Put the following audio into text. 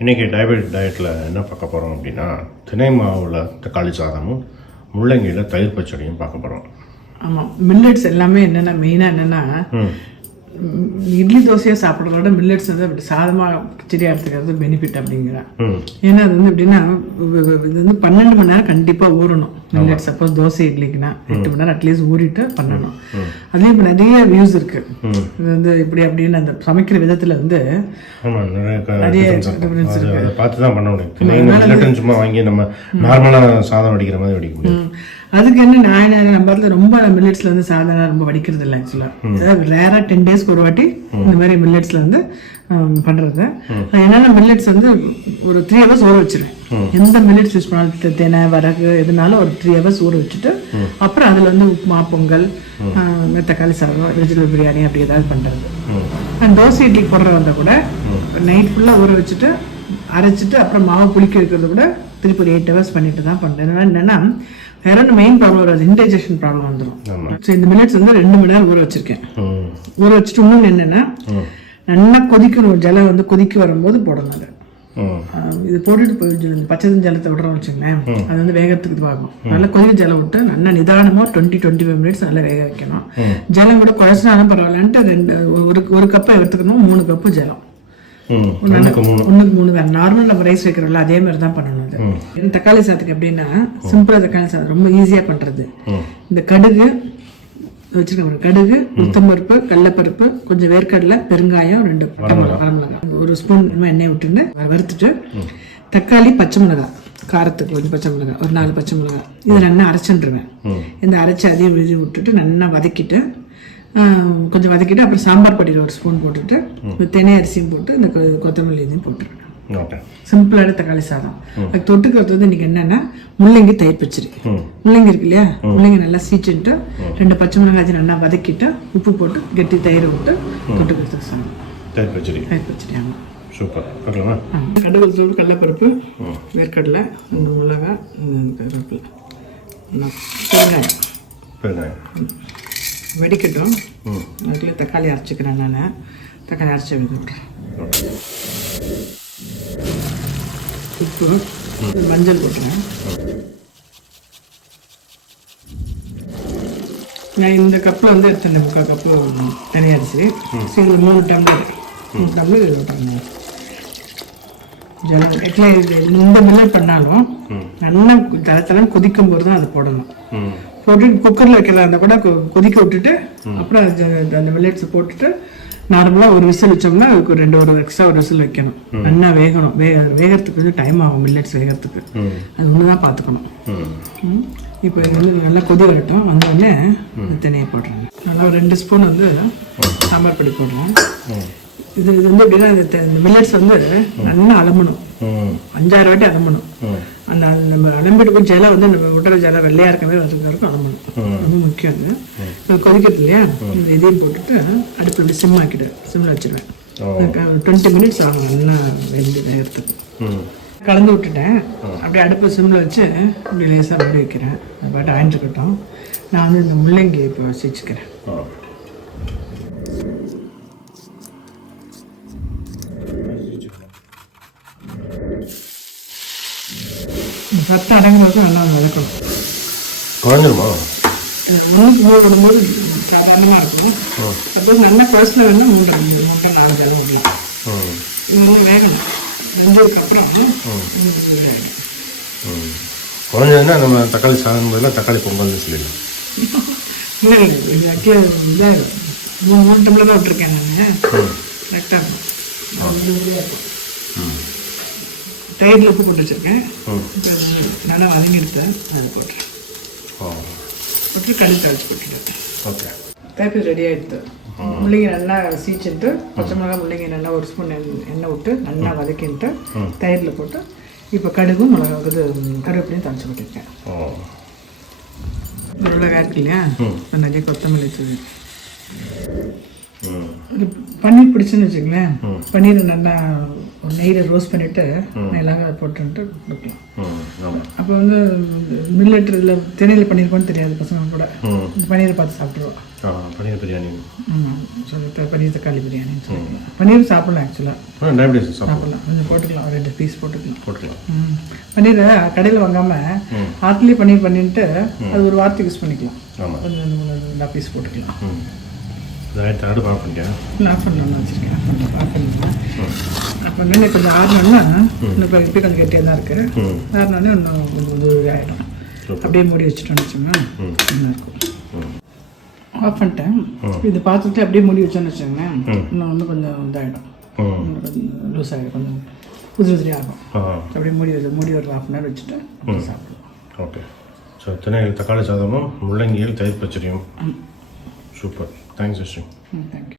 இன்றைக்கி டயபெட்டிக் டயட்டில் என்ன பார்க்க போகிறோம் அப்படின்னா திணை மாவில் தக்காளி சாதமும் முள்ளங்கியில் தயிர் பச்சடியும் பார்க்க போகிறோம். ஆமாம், மில்லட்ஸ் எல்லாமே என்னென்னா மெயினாக என்னென்னா இட்லி தோசையாக சாப்பிட்றத விட மில்லட்ஸ் வந்து அப்படி சாதமாக கிச்சடியாக எடுத்துக்கிறது பெனிஃபிட் அப்படிங்கிறேன். ஏன்னா அது வந்து எப்படின்னா இது வந்து 12 மணி நேரம் கண்டிப்பாக ஊறணும். மில்லட்ஸ் சப்போஸ் தோசை இட்லிக்குன்னா 8 மணி நேரம் அட்லீஸ்ட் ஊறிட்டு பண்ணணும். அதுலேயும் இப்போ நிறைய வியூஸ் இருக்குது. இது வந்து இப்படி அப்படின்னு அந்த சமைக்கிற விதத்தில் வந்து நிறைய டிஃபரன்ஸ் இருக்குது. பார்த்து தான் பண்ண முடியும். சும்மா வாங்கி நம்ம நார்மலாக சாதம் வடிக்கிற மாதிரி வடிக்க முடியும். அதுக்கு என்ன நான் நம்ம இடத்துல ரொம்ப மில்லட்ஸில் வந்து சாதனை ரொம்ப வடிக்கிறது இல்லை. ஆக்சுவலாக ரேராக 10 டேஸ்க்கு ஒரு வாட்டி இந்த மாதிரி மில்லட்ஸில் வந்து பண்ணுறது. என்னென்ன மில்லட்ஸ் வந்து ஒரு 3 hours ஊற வச்சிருவேன். எந்த மில்லட்ஸ் யூஸ் பண்ணாலும் தினை வரகு எதுனாலும் ஒரு 3 hours ஊற வச்சுட்டு அப்புறம் அதில் வந்து உப்புமா பொங்கல் தக்காளி சாதம் வெஜிடபிள் பிரியாணி அப்படி ஏதாவது பண்ணுறது. தோசை இட்லிக்கு போடுற வந்தால் கூட நைட் ஃபுல்லாக ஊற வச்சுட்டு அரைச்சிட்டு அப்புறம் மாவு புளிக்க வைக்கிறது கூட திருப்பி ஒரு 8 hours பண்ணிட்டு தான் பண்ணுறேன். என்னென்னா வேற ஒன்று மெயின் ப்ராப்ளம் வராது, இன்டைஜஷன் ப்ராப்ளம் வந்துடும். ஸோ இந்த மில்லட்ஸ் வந்து 2 மணி நேரம் ஊற வச்சிருக்கேன். ஊற வச்சுட்டு இன்னொன்று என்னென்னா நல்லா கொதிக்கணும். ஜலம் வந்து கொதிக்க வரும்போது போடணும். அதை இது போட்டுட்டு போய் பச்சை ஜலத்தை விடுறோம் வச்சுங்களேன், அது வந்து வேகத்துக்கு இதுவாகும். நல்லா கொதிக்க ஜலம் விட்டு நல்லா நிதானமாக 20-25 minutes நல்லா வேக வைக்கணும். ஜலம் கூட குழச்சினாலும் பரவாயில்லன்ட்டு ஒரு கப்பை எடுத்துக்கணும். 3 கப்பு ஜலம், 1க்கு 3 வேறு நார்மல் நம்ம ரைஸ் வைக்கிறோம்ல அதே மாதிரி தான் பண்ணணும். அது தக்காளி சாதத்துக்கு எப்படின்னா சிம்பிளாக தக்காளி சாதம் ரொம்ப ஈஸியாக பண்ணுறது. இந்த கடுகு வச்சுருக்க, கடுகு உளுத்தம்பருப்பு கடலைப்பருப்பு கொஞ்சம் வேர்க்கடலை பெருங்காயம் 2 வரமிளகாய் 1 ஸ்பூன் எண்ணெய் விட்டுன்னு வறுத்துட்டு தக்காளி பச்சை மிளகாய் காரத்துக்கு கொஞ்சம் பச்சை மிளகாய் ஒரு 4 பச்சை மிளகாய் இதை நல்லா அரைச்சுருவேன். இந்த அரைச்சி அதையும் விழுதி விட்டுட்டு நல்லா வதக்கிட்டு கொஞ்சம் வதக்கிட்டு அப்புறம் சாம்பார் பொடியில் 1 ஸ்பூன் போட்டுட்டு தினை அரிசியும் போட்டு இந்த கொத்தமல்லி இதையும் போட்டுருவேன். சிம்பிளான தக்காளி சாதம். அதுக்கு தொட்டுக்கிறது வந்து இன்னைக்கு என்னன்னா முள்ளங்கி தயிர் பச்சடி. முள்ளங்கி இருக்கு இல்லையா, முள்ளங்கி நல்லா சீச்சுட்டு 2 பச்சை மிளகாய் நல்லா வதக்கிட்டு உப்பு போட்டு கெட்டி தயிரை விட்டு தொட்டுக்கிறதுக்கு சாதம் தயிர் பச்சடி. ஆமாம், சூப்பர். கடவுள் தூள் கடலைப்பருப்பு வேர்க்கடலை 2 மிளகாய் கருவேப்பிலை பெருங்காயம் வெடிக்கட்டும். அதுக்குள்ளே தக்காளி அரைச்சிக்கிறேன். நான் தக்காளி அரைச்சி விட்டுறேன். உப்பு மஞ்சள் போட்டுறேன். நான் இந்த கப்பில் வந்து எடுத்தேன் 3/4 கப்பு தனி அரிசி. சரி, 3 டம்ளர் இதில் விட்டுறேன். ஜலம் இந்த மில்லட் பண்ணாலும் நல்லா தரத்தரம் கொதிக்கும் போது தான் அது போடணும். போட்டு குக்கரில் வைக்கிறதா இருந்தால் கூட கொதிக்க விட்டுட்டு அப்புறம் அந்த மில்லட்ஸை போட்டுட்டு நார்மலாக ஒரு விசில் வச்சோம்னா அதுக்கு ஒரு எக்ஸ்ட்ரா ஒரு விசில் வைக்கணும். நல்லா வேகணும். வேகிறதுக்கு வந்து டைம் ஆகும் மில்லட்ஸ் வேகிறதுக்கு. அது ஒன்று தான் பார்த்துக்கணும். இப்போ இது வந்து நல்லா கொதி வரட்டும். வந்தோடனே தினையை போடுறேன். நல்லா ஒரு 2 ஸ்பூன் வந்து சாம்பார் பொடி போடுறேன். இது வந்து எப்படின்னா இந்த மில்லட்ஸ் வந்து நல்லா அலம்பணும். 5-6 வாட்டி அலம்பணும். அந்த நம்ம அலம்பிட்டு போய் ஜலம் வந்து நம்ம உடல் ஜலம் வெள்ளையாக இருக்கவே வரைக்கும் அலம்பணும். ரொம்ப முக்கியம். அது கொதிக்கிறது இல்லையா, இந்த இதையும் போட்டுட்டு அடுப்பில் சிம் ஆக்கிடுவேன். சிம்மில் வச்சுருவேன். 20 minutes ஆகும் நல்லா வெந்து நேரத்துக்கு. கலந்து விட்டுட்டேன். அப்படியே அடுப்பு சிம்மில் வச்சு அப்படி லேசாக மூடி வைக்கிறேன். அது பாட்டு ஆயிட்டுருக்கட்டும். நான் வந்து இந்த முள்ளங்கி இப்போ வச்சுக்கிறேன். சத்து அடங்குறது நல்லா வதக்கணும். குழஞ்சிருமா? 1க்கு 3 விடும்போது சாதாரணமாக இருக்கும். சப்போஸ் நல்லா குழச்சில் வேணால் 3-4 ஜலம் விடலாம். இது வந்து வேகணும். வெந்ததுக்கப்புறம் குழஞ்சதுன்னா நம்ம தக்காளி சாதம் பதிலாக தக்காளி பொங்கல்னு சொல்லிடலாம். இல்லை இது ஆக்சுவலாக இதாக 3 டம்ளர் தான் விட்டுருக்கேன் நான். கரெக்டாக இருக்கும். தயிரில் உப்பு போட்டு வச்சுருக்கேன். நல்லா வதங்கி எடுத்தேன். அதை போட்டுறேன். போட்டு கடுகு தாளிச்சு போட்டுட்டேன். ஓகே, தயிர் ரெடி ஆகிடுது. முள்ளங்கி நல்லா சீச்சுட்டு பச்சை மிளகா முள்ளங்கி நல்லா 1 ஸ்பூன் எண்ணெய் விட்டு நல்லா வதக்கிட்டு தயிரில் போட்டு இப்போ கடுகும் மிளகா இது கருவேப்பிலையும் தாளிச்சு போட்டுருக்கேன். மிளகாய் இருக்கு இல்லையா, நிறைய கொத்தமல்லி தூள். பன்னீர் பிடிச்சுன்னு வச்சுங்களேன். பன்னீரை நல்லா ஒரு நெய்யில் ரோஸ்ட் பண்ணிவிட்டு எல்லாமே போட்டுன்ட்டு கொடுக்கலாம். ஆமாம். அப்போ வந்து மில்லட் இதில் திணையில் பண்ணியிருக்கோன்னு தெரியாது பசங்க கூட. இந்த பன்னீரை பார்த்து சாப்பிட்ருவோம். பன்னீர் பிரியாணி. சொல்லி பன்னீர் தக்காளி பிரியாணின்னு சொல்லிக்கலாம். பன்னீர் சாப்பிட்லாம் ஆக்சுவலாக. டயபிட்டிஸ் சாப்பிட்லாம். கொஞ்சம் போட்டுக்கலாம், ஒரு 2 பீஸ் போட்டுக்கலாம். ம். பன்னீரை கடையில் வாங்காமல் ஆற்றுலேயே பன்னீர் பண்ணிட்டு அது ஒரு வாரத்துக்கு யூஸ் பண்ணிக்கலாம். ஆமாம். கொஞ்சம் 2 பீஸ் போட்டுக்கலாம். அடுப்பு ஆஃப் பண்ணிட்டேன். ஆஃப் பண்ணலாம்னு வச்சுருக்கேன். ஆஃப் பண்ணிக்கலாம். அப்போ வந்து கொஞ்சம் ஆறினோன்னா இன்னும் இப்போ இப்போ கொஞ்சம் கெட்டியாக தான் இருக்குது. ஆறினோடனே இன்னும் கொஞ்சம் ஆகிடும். அப்படியே மூடி வச்சுட்டோன்னு வச்சுக்கோங்களேன், நல்லாயிருக்கும். ஆஃப் பண்ணிட்டேன். இது பாத்திரத்தை அப்படியே மூடி வச்சோன்னு வச்சுக்கோங்களேன், இன்னும் கொஞ்சம் இதாகிடும், கொஞ்சம் லூஸ் ஆகிடும், கொஞ்சம் உதிரி ஆகும். அப்படியே மூடி ஒரு 1/2 மணி நேரம் வச்சுட்டு சாப்பிடுவோம். ஓகே. ஸோ திணையில் தக்காளி சாதமும் முள்ளங்கியில் தயிர் பச்சடியும். சூப்பர். தேங்க்ஸ் அஸ்வினி. தேங்க்யூ.